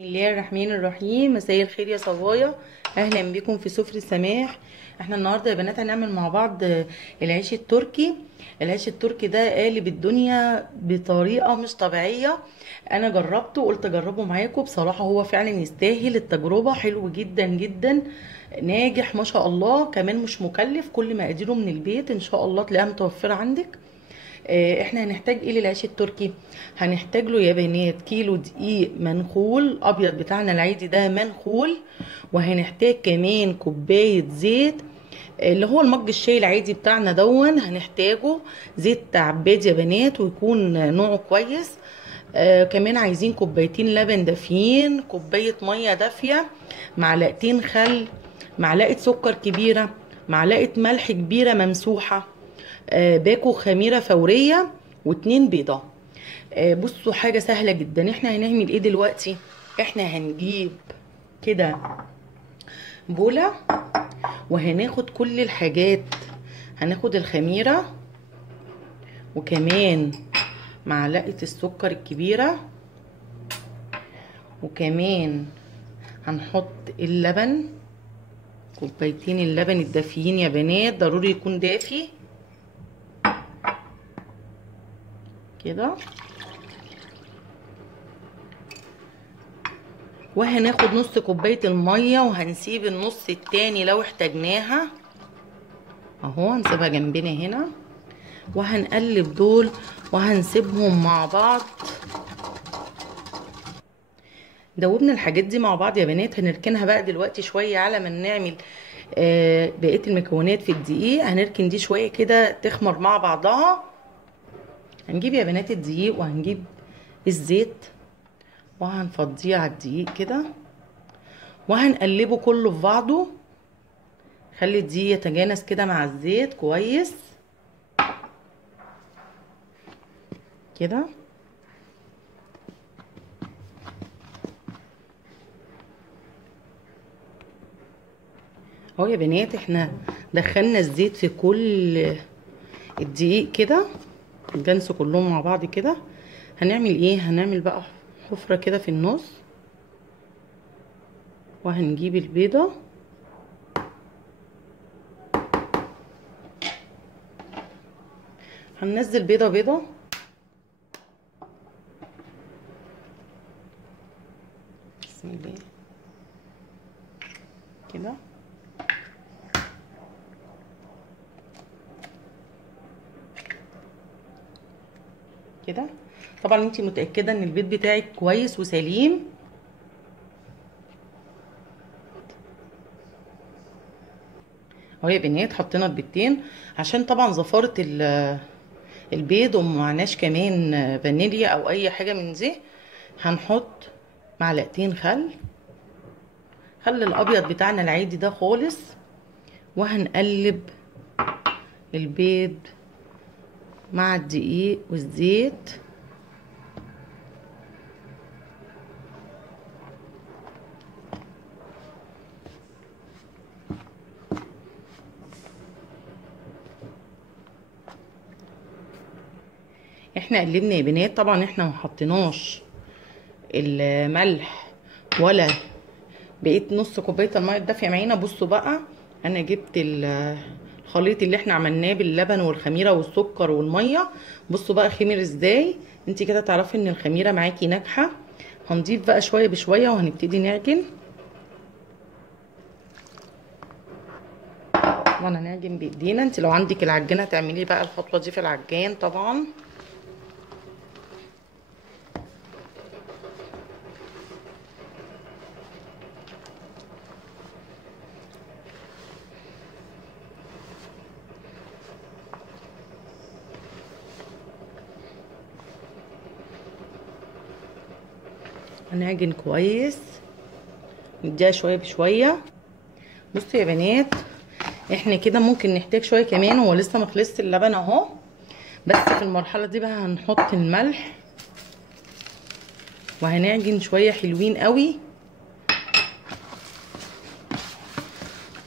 بسم الله الرحمن الرحيم. مساء الخير يا صبايا، اهلا بكم في سفر السماح. احنا النهارده يا بنات هنعمل مع بعض العيش التركي. العيش التركي ده قالب الدنيا بطريقه مش طبيعيه. انا جربته وقلت اجربه معاكم، بصراحه هو فعلا يستاهل التجربه، حلو جدا جدا، ناجح ما شاء الله، كمان مش مكلف، كل مقاديره من البيت ان شاء الله تلاقيها متوفره عندك. احنا هنحتاج ايه للعيش التركي؟ هنحتاج له يا بنات كيلو دقيق منخول ابيض بتاعنا العادي ده منخول، وهنحتاج كمان كوبايه زيت اللي هو المج الشاي العادي بتاعنا هنحتاجه زيت عباد يا بنات ويكون نوعه كويس. كمان عايزين كوبايتين لبن دافيين، كوبايه ميه دافيه، معلقتين خل، معلقه سكر كبيره، معلقه ملح كبيره ممسوحه، باكو خميره فوريه، واتنين بيضه. بصوا حاجه سهله جدا. احنا هنعمل ايه دلوقتي؟ احنا هنجيب كده بوله وهناخد كل الحاجات، هناخد الخميره وكمان معلقه السكر الكبيره، وكمان هنحط اللبن، كوبايتين اللبن الدافيين يا بنات، ضروري يكون دافي كده، وهناخد نص كوبايه الميه وهنسيب النص التاني لو احتاجناها اهو، هنسيبها جنبنا هنا، وهنقلب دول وهنسيبهم مع بعض. دوبنا الحاجات دي مع بعض يا بنات، هنركنها بقى دلوقتي شويه على ما نعمل بقيه المكونات في الدقيق. هنركن دي شويه كده تخمر مع بعضها. هنجيب يا بنات الدقيق وهنجيب الزيت وهنفضيه على الدقيق كده وهنقلبه كله في بعضه. خلي الدقيق يتجانس كده مع الزيت كويس كده. اهو يا بنات احنا دخلنا الزيت في كل الدقيق كده، الجنس كلهم مع بعض كده. هنعمل ايه؟ هنعمل بقى حفرة كده في النص، وهنجيب البيضة هننزل بيضة بيضة بسم الله كده، كده. طبعا انتي متأكدة ان البيض بتاعك كويس وسليم. اهو يا بنات حطينا البيضتين عشان طبعا زفارة البيض، ومعناش كمان فانيليا او اي حاجة من دي. هنحط معلقتين خل الابيض بتاعنا العادي ده خالص، وهنقلب البيض مع الدقيق والزيت. احنا قلبنا يا بنات، طبعا احنا ما حطيناش الملح ولا بقيت نص كوبايه الميه الدافيه معانا. بصوا بقى، انا جبت الخليط اللي احنا عملناه باللبن والخميره والسكر والميه. بصوا بقى خمر ازاي، انت كده تعرفي ان الخميره معاكي ناجحه. هنضيف بقى شويه بشويه وهنبتدي نعجن. طبعا هنعجن بايدينا، انت لو عندك العجانه تعملي بقى الخطوه دي في العجان طبعا. هنعجن كويس، نديها شويه بشويه. بصوا يا بنات، احنا كده ممكن نحتاج شويه كمان، هو لسه مخلصش اللبن اهو. بس في المرحله دي بقى هنحط الملح وهنعجن شويه حلوين قوي.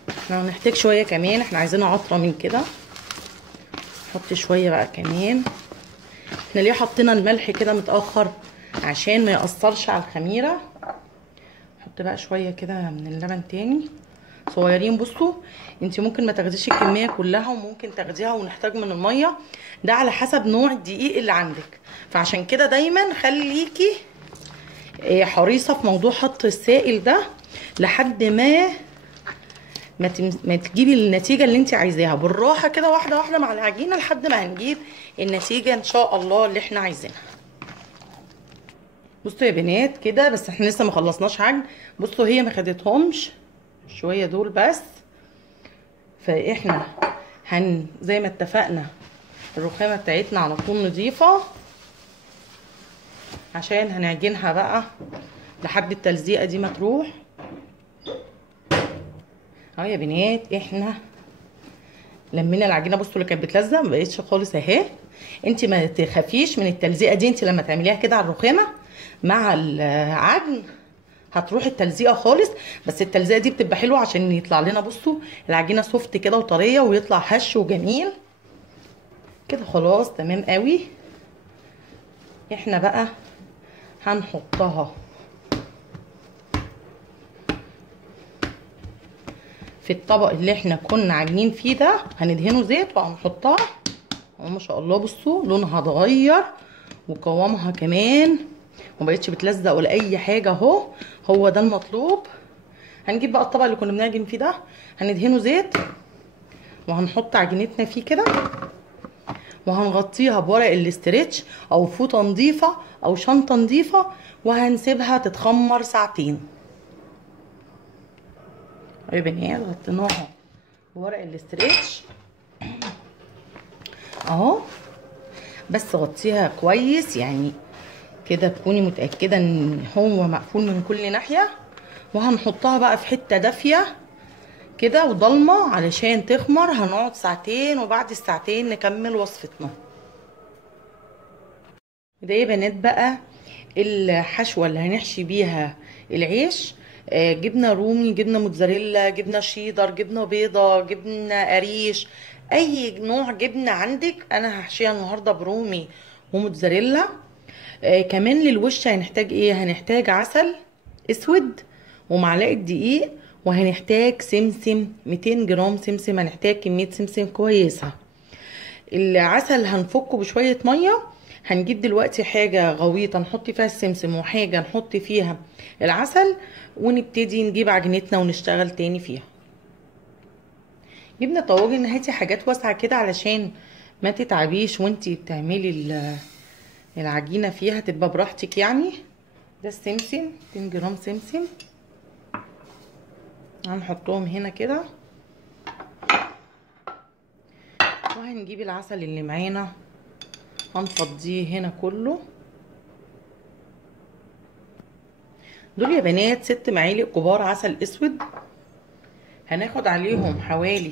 احنا هنحتاج شويه كمان، احنا عايزينها عطره من كده. نحط شويه بقى كمان. احنا ليه حطينا الملح كده متاخر؟ عشان ما ياثرش على الخميره. نحط بقى شويه كده من اللبن تاني صغيرين. بصوا انت ممكن ما تاخديش الكميه كلها وممكن تاخديها ونحتاج من الميه، ده على حسب نوع الدقيق اللي عندك. فعشان كده دايما خليكي حريصه في موضوع حط السائل ده لحد ما تجيبي النتيجه اللي انت عايزاها، بالراحه كده واحده واحده مع العجينه لحد ما هنجيب النتيجه ان شاء الله اللي احنا عايزينها. بصوا يا بنات كده، بس احنا لسه ما خلصناش عجن. بصوا هي ما خدتهمش شويه دول بس، فاحنا زي ما اتفقنا الرخامه بتاعتنا على طول نضيفه عشان هنعجنها بقى لحد التلزيقه دي ما تروح. اهو يا بنات احنا لمينا العجينه. بصوا اللي كانت بتلزق ما بقتش خالص اهي. انت ما تخافيش من التلزيقه دي، انت لما تعمليها كده على الرخامه مع العجن هتروح التلزيقه خالص. بس التلزيقه دي بتبقى حلوه عشان يطلع لنا بصوا العجينه سوفت كده وطريه ويطلع هش وجميل كده. خلاص تمام قوي. احنا بقى هنحطها في الطبق اللي احنا كنا عاجنين فيه ده، هندهنه زيت وهنحطها. ما شاء الله بصوا لونها اتغير وقوامها كمان ومبقتش بتلزق ولا اي حاجه اهو. هو ده المطلوب. هنجيب بقى الطبق اللي كنا بنعجن فيه ده، هندهنه زيت وهنحط عجينتنا فيه كده وهنغطيها بورق الاسترتش او فوطه نظيفه او شنطه نظيفه وهنسيبها تتخمر ساعتين. يا بنات غطيناها بورق الاسترتش اهو، بس غطيها كويس يعني كده تكوني متاكده ان هو مقفول من كل ناحيه. وهنحطها بقى في حته دافيه كده وضلمه علشان تخمر. هنقعد ساعتين وبعد الساعتين نكمل وصفتنا. ده يا بنات بقى الحشوه اللي هنحشي بيها العيش. جبنه رومي، جبنه موتزاريلا، جبنه شيدر، جبنه بيضه، جبنه قريش، اي نوع جبنه عندك. انا هحشيها النهارده برومي وموتزاريلا. كمان للوش هنحتاج ايه؟ هنحتاج عسل اسود ومعلقه دقيق، وهنحتاج سمسم 200 جرام سمسم. هنحتاج كميه سمسم كويسه. العسل هنفكه بشويه ميه. هنجيب دلوقتي حاجه غويطه نحط فيها السمسم وحاجه نحط فيها العسل ونبتدي نجيب عجينتنا ونشتغل تاني فيها. جبنه طواجن هاتي حاجات واسعه كده علشان ما تتعبيش وانتي بتعملي العجينه فيها، تبقى براحتك يعني. ده السمسم 200 جرام سمسم هنحطهم هنا كده. وهنجيب العسل اللي معانا هنفضيه هنا كله. دول يا بنات 6 معالق كبار عسل اسود. هناخد عليهم حوالي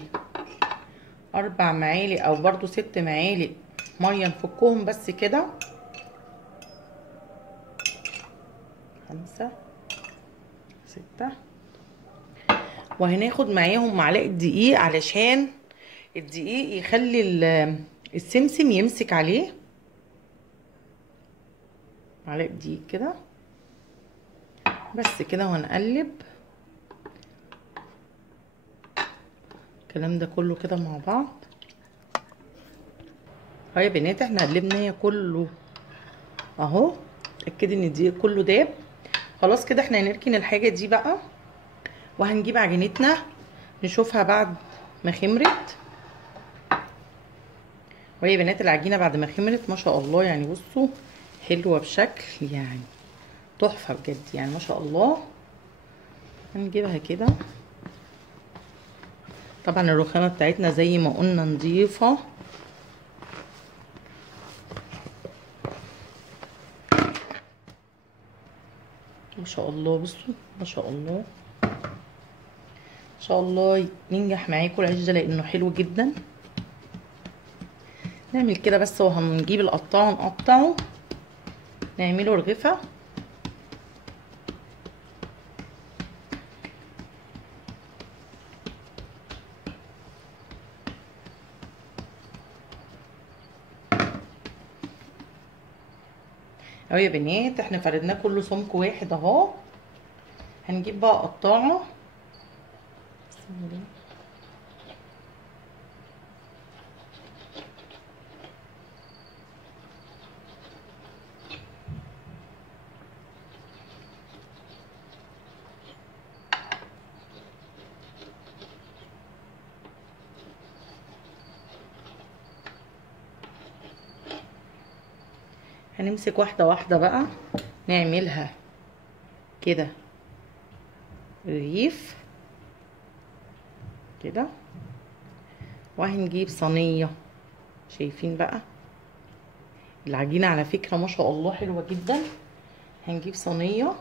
4 معالق او برضو 6 معالق ميه نفكهم بس كده. 5 6. وهناخد معاهم معلقه دقيق علشان الدقيق يخلي السمسم يمسك عليه. معلقه دقيق كده بس كده وهنقلب الكلام ده كله كده مع بعض. اهو يا بنات احنا قلبناه كله اهو. اتاكدي ان الدقيق كله داب. خلاص كده احنا هنركن الحاجه دي بقى وهنجيب عجينتنا نشوفها بعد ما خمرت. وهي بنات العجينه بعد ما خمرت ما شاء الله يعني بصوا حلوه بشكل يعني تحفه بجد يعني ما شاء الله. هنجيبها كده. طبعا الرخامه بتاعتنا زي ما قلنا نضيفه. ما شاء الله بصوا ما شاء الله ان شاء الله ينجح معاكم العيش ده لانه حلو جدا. نعمل كده بس وهنجيب القطاعه نقطعه نعمله رغيفه. اهو يا بنات احنا فردناه كله سمك واحد اهو. هنجيب بقى قطاعه. هنمسك واحده واحده بقى نعملها كده رغيف كده، وهنجيب صينيه. شايفين بقى العجينه على فكره ما شاء الله حلوه جدا. هنجيب صينيه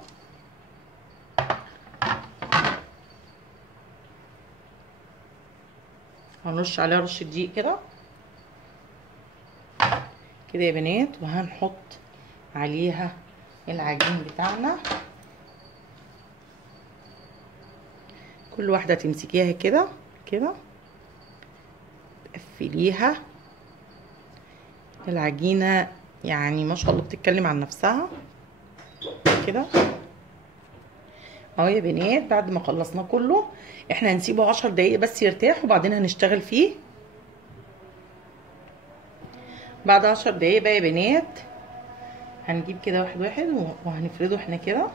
هنرش عليها رشه دقيق كده كده يا بنات، وهنحط عليها العجين بتاعنا. كل واحده تمسكيها كده كده تقفليها. العجينه يعني ما شاء الله بتتكلم عن نفسها كده اهو يا بنات. بعد ما خلصناه كله احنا هنسيبه 10 دقايق بس يرتاح، وبعدين هنشتغل فيه. بعد 10 دقايق بقى يا بنات هنجيب كده واحد واحد وهنفرده احنا كده.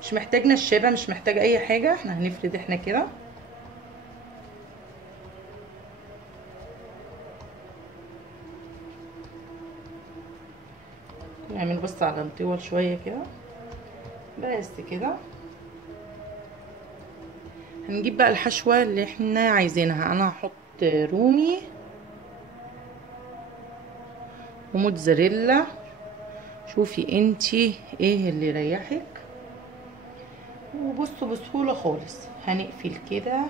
مش محتاج نشابه، مش محتاج اي حاجه، احنا هنفرد احنا كده. نعمل بس على نطول شويه كده بس كده. هنجيب بقى الحشوه اللي احنا عايزينها. انا هحط رومي وموتزاريلا، شوفي انتي ايه اللي يريحك. وبصوا بسهوله خالص هنقفل كده.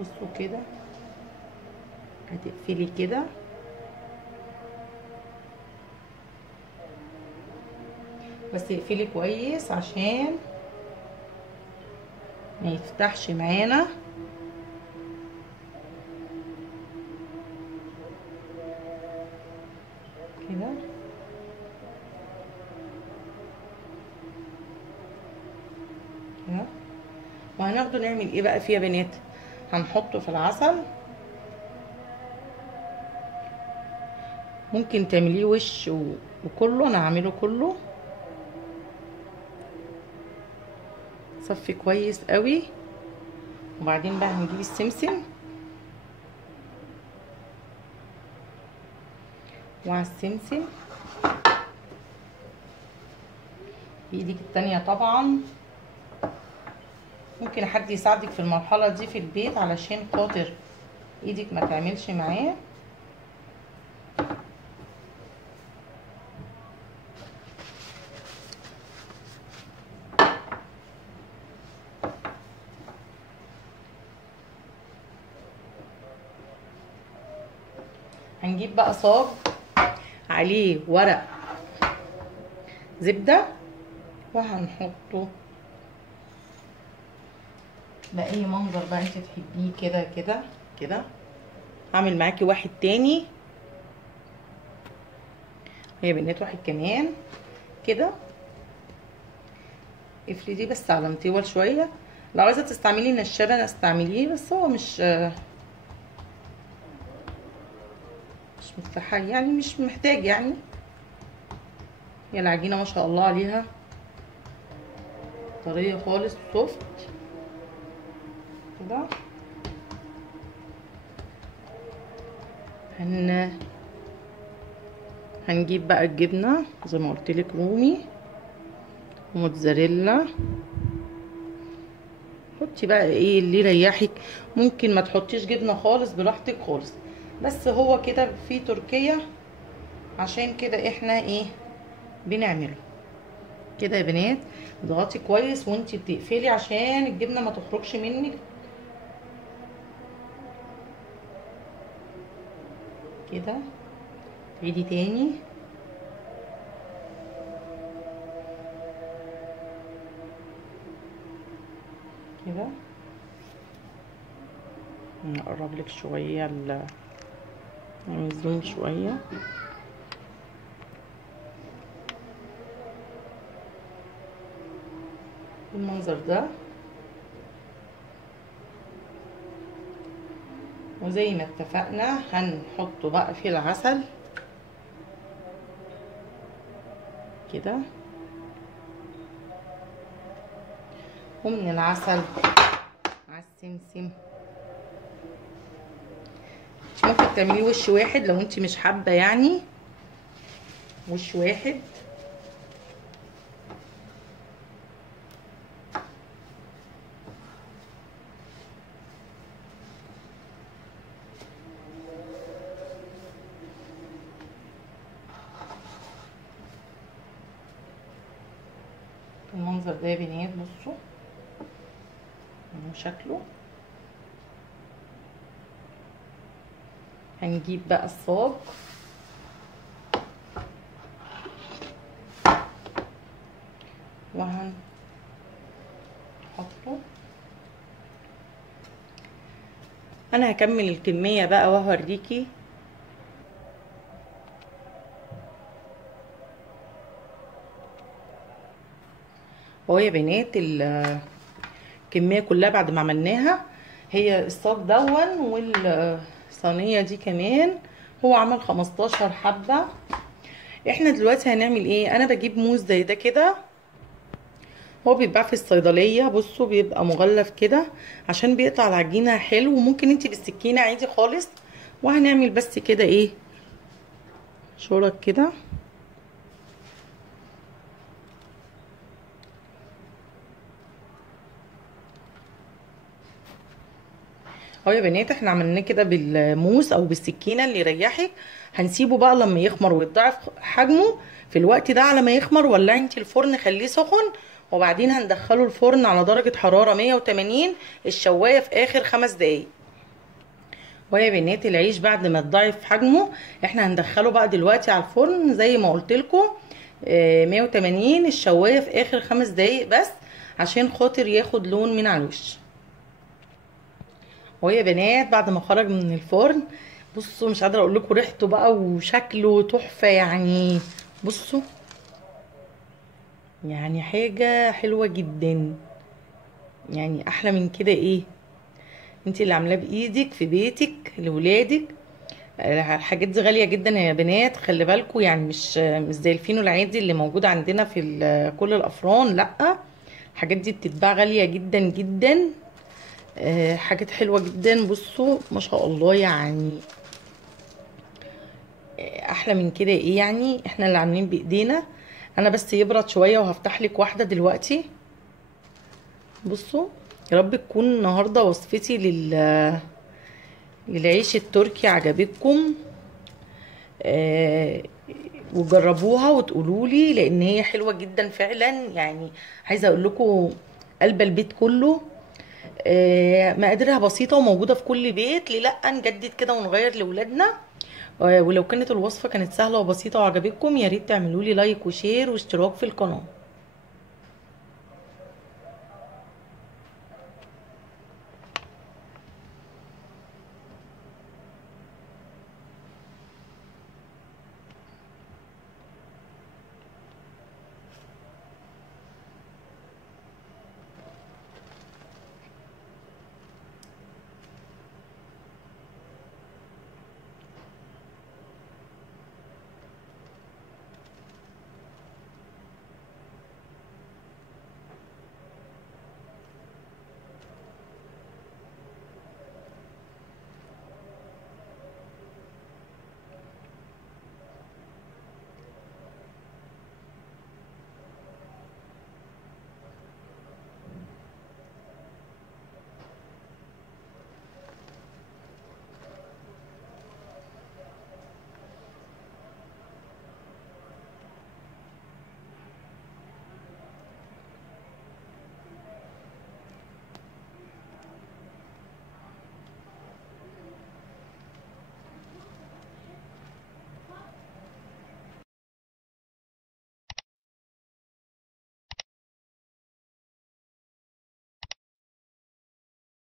بصوا كده هتقفلي كده بس اقفلي كويس عشان ما يفتحش معانا. كده كده. وهناخده نعمل ايه بقى فيه يا بنات؟ هنحطه في العسل. ممكن تعمليه وش وكله، انا هعمله كله. صفي كويس قوي. وبعدين بقى هنجيب السمسم وعلى السمسم بايدك التانية طبعا. ممكن حد يساعدك في المرحلة دي في البيت علشان خاطر ايدك ما تعملش معاه. هنجيب بقى صاج عليه ورق زبدة وهنحطه بأي منظر بقى انت تحبيه كده كده كده. هعمل معاكي واحد تاني يا بنات، واحد كمان كده. افرديه بس على مطول شويه. لو عايزه تستعملي نشابه استعمليه، بس هو مش مستحيل يعني، مش محتاج يعني. هي العجينه ما شاء الله عليها طريه خالص سوفت كده. هنجيب بقى الجبنه زي ما قلت لك، رومي وموتزاريلا. حطي بقى ايه اللي يريحك. ممكن ما تحطيش جبنه خالص، براحتك خالص. بس هو كده في تركيا، عشان كده احنا ايه بنعمله كده يا بنات. اضغطي كويس وانتي بتقفلي عشان الجبنه ما تخرجش منك كده. تعيدي تاني كده. نقرب لك شويه نعمل زوم شويه بالمنظر ده. وزي ما اتفقنا هنحطه بقى في العسل كده، ومن العسل على السمسم. ممكن تعمليه وش واحد لو انت مش حابه، يعني وش واحد. المنظر ده يا بنات، بصوا شكله. هنجيب بقى الصاج وهنحطه. انا هكمل الكمية بقى وهوريكي. اهو يا بنات الكمية كلها بعد ما عملناها، هي الصاج دون والصينية دي كمان، هو عمل 15 حبة. احنا دلوقتي هنعمل ايه؟ انا بجيب موز زي ده كده، هو بيتباع في الصيدليه. بصوا بيبقى مغلف كده عشان بيقطع العجينه حلو، وممكن انت بالسكينه عادي خالص. وهنعمل بس كده ايه، شورك كده. اهو يا بنات احنا عملناه كده بالموس او بالسكينه اللي يريحك. هنسيبه بقى لما يخمر ويتضاعف حجمه. في الوقت ده على ما يخمر ولعي انت الفرن، خليه سخن، وبعدين هندخله الفرن على درجه حراره 180 الشوايه في اخر 5 دقايق. ويا بنات العيش بعد ما تضاعف حجمه احنا هندخله بقى دلوقتي على الفرن زي ما قلت لكم 180 الشوايه في اخر 5 دقايق بس، عشان خاطر ياخد لون من على الوش. ويا بنات بعد ما خرج من الفرن، بصوا مش قادره اقول لكم ريحته بقى وشكله تحفه يعني. بصوا يعني حاجه حلوه جدا، يعني احلى من كده ايه؟ انت اللي عاملاه بايدك في بيتك لولادك. الحاجات دي غاليه جدا يا بنات، خلي بالكم، يعني مش زي الفينو العادي اللي موجود عندنا في كل الافران، لا الحاجات دي بتتباع غاليه جدا جدا. حاجات حلوه جدا. بصوا ما شاء الله يعني احلى من كده ايه؟ يعني احنا اللي عاملين بايدينا. انا بس يبرد شويه وهفتح لك واحده دلوقتي. بصوا يا رب تكون النهارده وصفتي للعيش التركي عجبتكم. وجربوها وتقولوا لي، لان هي حلوه جدا فعلا. يعني عايزه اقول لكم قلب البيت كله. مقاديرها بسيطه وموجوده في كل بيت، ليه لا نجدد كده ونغير لاولادنا. ولو كانت الوصفه كانت سهله وبسيطه وعجبتكم، يا ريت تعملوا لي لايك وشير واشتراك في القناه.